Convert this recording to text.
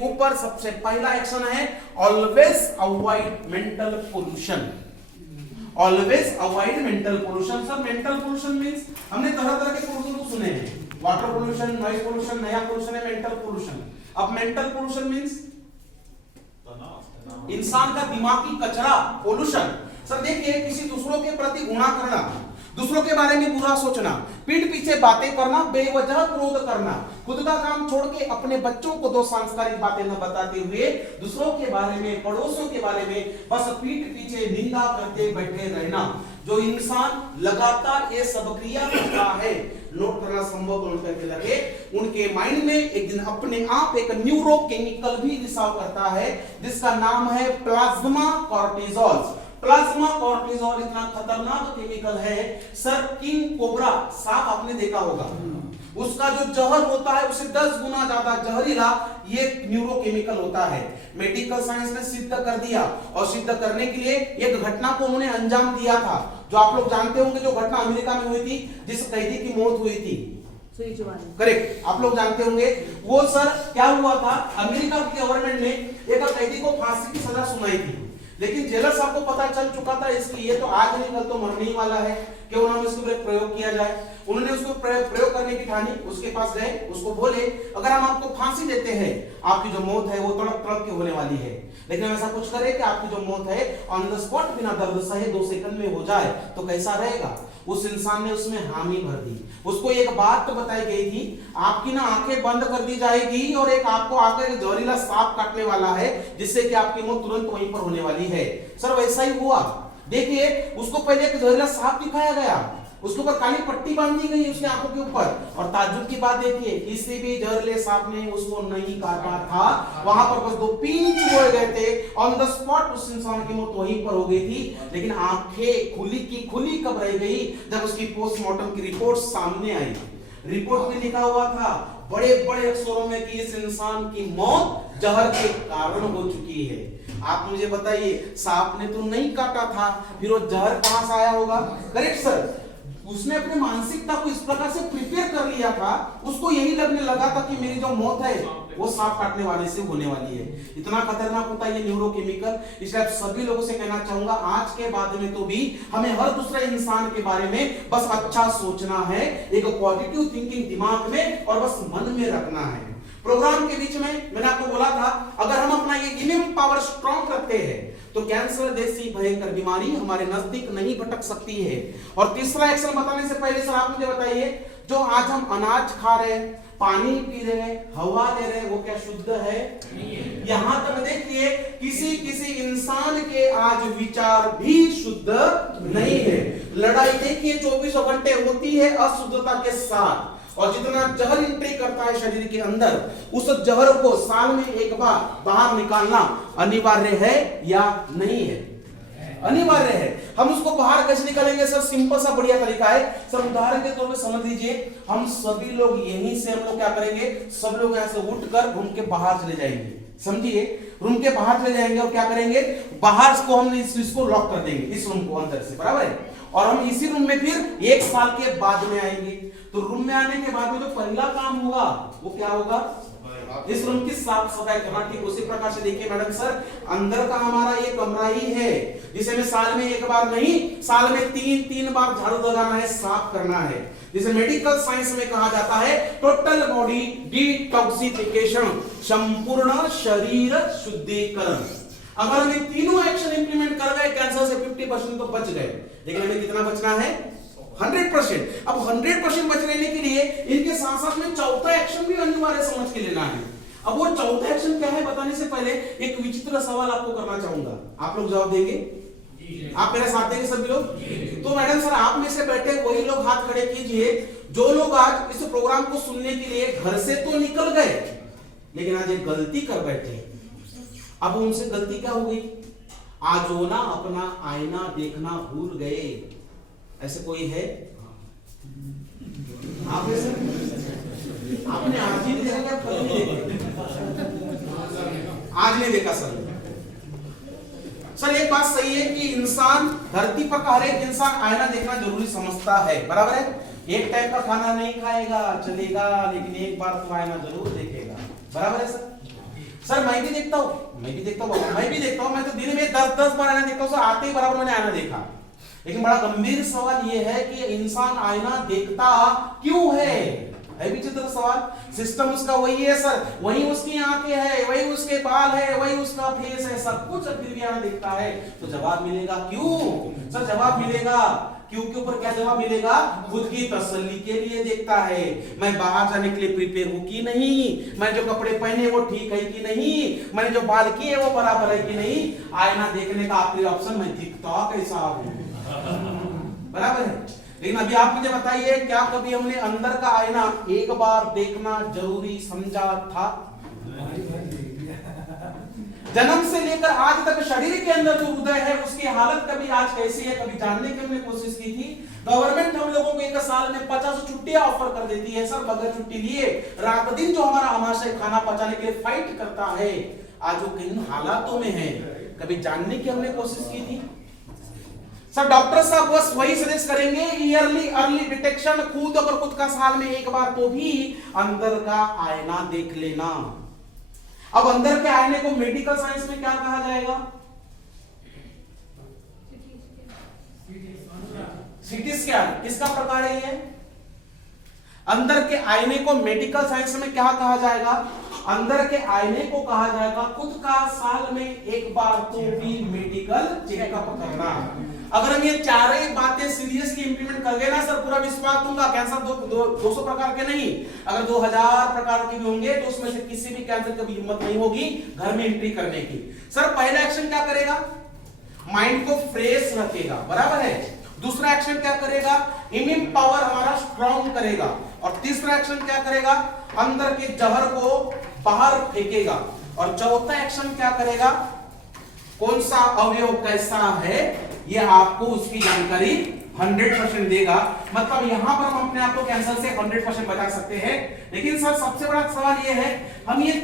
ऊपर सबसे पहला एक्शन है always avoid mental pollution. Always avoid mental pollution. Sir mental pollution means हमने तरह तरह के पोल्यूशन को सुने हैं, वाटर पोल्यूशन, नॉइज पोल्यूशन, नया पोल्यूशन है मेंटल पोल्यूशन। अब मेंटल पोल्यूशन मींस इंसान का दिमागी कचरा पोल्यूशन। सर देखिए, किसी दूसरों के प्रति घृणा करना, दूसरों के बारे में बुरा सोचना, पीठ पीछे बातें करना, बेवजह क्रोध करना, खुद का काम छोड़ के अपने बच्चों को दो सांस्कारिक बातें न बताते हुए दूसरों के बारे में, पड़ोसियों के बारे में बस पीठ पीछे निंदा करते बैठे रहना। जो इंसान लगातार ये सब क्रिया करता है, नोट करना संभव करके लगे, उनके माइंड में एक दिन अपने आप एक न्यूरोकेमिकल भी रिसाव करता है जिसका नाम है प्लाज्मा कॉर्टिसोल। प्लाज्मा कॉर्टिसोल इतना खतरनाक केमिकल है सर, किंग कोबरा सांप आपने देखा होगा, उसका जो जहर होता है उससे 10 गुना ज्यादा जहरीला ये न्यूरोकेमिकल होता है। मेडिकल साइंस ने सिद्ध कर दिया, और सिद्ध करने के लिए एक घटना को उन्होंने अंजाम दिया था, जो आप लोग जानते होंगे, जो घटना अमेरिका में हुई थी, जिस कैदी की मौत हुई थी, करेक्ट, आप लोग जानते होंगे। वो सर क्या हुआ था, अमेरिका की गवर्नमेंट ने एक कैदी को फांसी की सजा सुनाई थी, लेकिन जेलर साहब को पता चल चुका था इसकी ये तो आज नहीं कल तो मरने ही वाला है, क्यों ना इसके ऊपर प्रयोग किया जाए। उन्होंने उसको प्रयोग करने की ठानी, उसके पास गए, उसको बोले अगर हम आपको फांसी देते हैं, आपकी जो मौत है वो तड़प तड़प के होने वाली है, लेकिन हम ऐसा कुछ करें कि आपकी जो मौत है ऑन द स्पॉट बिना दर्द सहे 2 सेकंड में हो जाए तो कैसा रहेगा। उस इंसान ने उसमें हामी भर दी। उसको एक बात तो बताई गई थी, आपकी ना आंखें बंद कर दी जाएगी और एक आपको आकर जहरीला सांप काटने वाला है, जिससे कि आपकी मौत तुरंत वहीं पर होने वाली है। सर वैसा ही हुआ। देखिए, उसको पहले एक जहरीला सांप दिखाया गया, उसके ऊपर काली पट्टी बांध दी गई उसकी आंखों के ऊपर, और ताज्जुब की बात देखिए, किसी भी जहरीले सांप ने उसको नहीं काटा था, वहां पर बस 2 पिंच हुए गए थे, ऑन द स्पॉट उस इंसान की मौत वहीं पर हो गई थी। लेकिन आंखें खुली की खुली कब रह गई, जब उसकी पोस्टमार्टम की रिपोर्ट सामने आई। रिपोर्ट में लिखा हुआ था बड़े बड़े अक्षरों में कि इस इंसान की मौत जहर के कारण हो चुकी है। आप मुझे बताइए, सांप ने तो नहीं काटा था, फिर वो जहर कहां से आया होगा? करेक्ट सर, उसने अपने मानसिकता को इस प्रकार से प्रिपेयर कर लिया था, उसको यही लगने लगा था कि मेरी जो मौत है वो सांप काटने वाले से होने वाली है। इतना खतरनाक होता है ये न्यूरोकेमिकल। इसलिए आप सभी लोगों से कहना चाहूंगा, आज के बाद में तो भी हमें हर दूसरे इंसान के बारे में बस अच्छा सोचना है, एक पॉजिटिव थिंकिंग दिमाग में और बस मन में रखना है। प्रोग्राम के बीच में मैंने आपको बोला था, अगर हम अपना ये इम्यून पावर स्ट्रॉन्ग रखते हैं तो कैंसर जैसी भयंकर बीमारी हमारे नजदीक नहीं भटक सकती है। और तीसरा एक्शन बताने से पहले सर आप मुझे बताइए, जो आज हम अनाज खा रहे हैं, पानी पी रहे हैं, हवा ले रहे हैं, वो क्या शुद्ध है? यहां तक देखिए, किसी किसी इंसान के आज विचार भी शुद्ध नहीं है। लड़ाई देखिए 24 घंटे होती है अशुद्धता के साथ, और जितना जहर एंट्री करता है शरीर के अंदर, उस जहर को साल में एक बार बाहर निकालना अनिवार्य है या नहीं है? अनिवार्य है। हम उसको बाहर कैसे निकालेंगे सर? सिंपल सा बढ़िया तरीका है सर, उदाहरण के तौर पे समझ लीजिए, हम सभी लोग यहीं से हम लोग क्या करेंगे, सब लोग यहाँ से उठकर रूम के बाहर चले जाएंगे, समझिए, रूम के बाहर चले जाएंगे और क्या करेंगे, बाहर को हम इसको लॉक कर देंगे, इस रूम को अंदर से, बराबर है, और हम इसी रूम में फिर 1 साल के बाद में आएंगे। तो रूम में आने के बाद में जो पहला काम होगा वो क्या होगा? इस रूम की साफ सफाई करना। ठीक उसी प्रकार से देखिए मैडम सर, अंदर का हमारा ये कमरा ही है जिसे में साल में 1 बार नहीं, साल में 3 बार झाड़ू लगाना है, साफ करना है, जिसे मेडिकल साइंस में कहा जाता है टोटल बॉडी डिटॉक्सिफिकेशन, संपूर्ण शरीर शुद्धिकरण। अगर हम ये तीनों एक्शन इंप्लीमेंट कर गए, कैंसर से 50% तो बच गए, लेकिन हमें कितना बचना है? 100%। अब 100% बच लेने के लिए इनके साथ साथ में चौथा एक्शन भी अनिवार्य समझ के लेना है। अब वो चौथा एक्शन क्या है बताने से पहले एक विचित्र सवाल आपको करना चाहूंगा, आप लोग जवाब देंगे? आप मेरे साथ देंगे सभी लोग? तो मैडम सर आप में से बैठे वही लोग हाथ खड़े कीजिए जो लोग आज इस प्रोग्राम को सुनने के लिए घर से तो निकल गए, लेकिन आज एक गलती कर बैठे। अब उनसे गलती क्या हो गई? आज वो ना अपना आईना देखना भूल गए। ऐसे कोई है? आप आपने आज ही देखा क्या? आज नहीं देखा सर। सर एक बात सही है कि इंसान धरती पर हर एक इंसान आईना देखना जरूरी समझता है, बराबर है। एक टाइप का खाना नहीं खाएगा चलेगा, लेकिन एक बार तो आईना जरूर देखेगा, बराबर है सर। सर मैं भी देखता हूँ, मैं भी देखता हूँ, मैं भी देखता हूँ, मैं तो दिन में 10-10 बार आईना देखता हूँ सर, आते ही बराबर मैंने आईना देखा। लेकिन बड़ा गंभीर सवाल ये है कि इंसान आईना देखता क्यों है विचित्र सवाल। सिस्टम उसका वही है सर, वही उसकी आंखें है, वही उसके बाल है, वही उसका फेस है, सब कुछ, फिर भी आईना देखता है। तो जवाब मिलेगा क्यों सर, जवाब मिलेगा क्यों के ऊपर क्या जवाब मिलेगा, खुद की तसल्ली के लिए देखता है। मैं बाहर जाने के लिए प्रिपेयर हूं कि नहीं, मैं जो कपड़े पहने वो ठीक है कि नहीं, मैंने जो बाल किए वो बराबर है कि नहीं। आईना देखने का आखिरी ऑप्शन मैं दिखता कैसा हूं, बराबर है। लेकिन अभी आप मुझे बताइए, क्या कभी हमने अंदर का आईना एक बार देखना जरूरी समझा था? जन्म से लेकर आज तक शरीर के अंदर जो हृदय है उसकी हालत कभी आज कैसी है, कभी जानने की हमने कोशिश की थी? गवर्नमेंट हम लोगों को एक साल में 50 छुट्टियां ऑफर कर देती है सर, बगैर छुट्टी लिए रात दिन जो हमारा आमाशय खाना पचाने के लिए फाइट करता है, आज वो किन हालातों में है, कभी जानने की हमने कोशिश की थी? सर डॉक्टर साहब बस वही सजेस्ट करेंगे, ईयरली अर्ली डिटेक्शन, खुद अगर खुद का साल में एक बार तो भी अंदर का आईना देख लेना। अब अंदर के आईने को मेडिकल साइंस में क्या कहा जाएगा? CT scan. किसका प्रकार है ये? अंदर के आईने को मेडिकल साइंस में क्या कहा जाएगा? अंदर के आईने को कहा जाएगा खुद का साल में एक बार तो भी मेडिकल चेकअप करना। अगर हम ये चारों बातें सीरियसली इंप्लीमेंट कर गए ना सर, पूरा विश्वास दूंगा, कैंसर 200 प्रकार के नहीं, अगर 2000 प्रकार के भी होंगे तो उसमें से किसी भी कैंसर की हिम्मत नहीं होगी घर में एंट्री करने की। सर पहला एक्शन क्या करेगा? माइंड को फ्रेश रखेगा, बराबर है। दूसरा एक्शन क्या करेगा? इम्यून पावर हमारा स्ट्रॉन्ग करेगा। और तीसरा एक्शन क्या करेगा? अंदर के जहर को बाहर फेंकेगा। और चौथा एक्शन क्या करेगा? कौन सा अवयव कैसा है ये आपको उसकी जानकारी 100% देगा। मतलब यहां पर हम अपने आप को कैंसर से 100% बचा सकते हैं। लेकिन सर सबसे बड़ा सवाल ये है, हम ये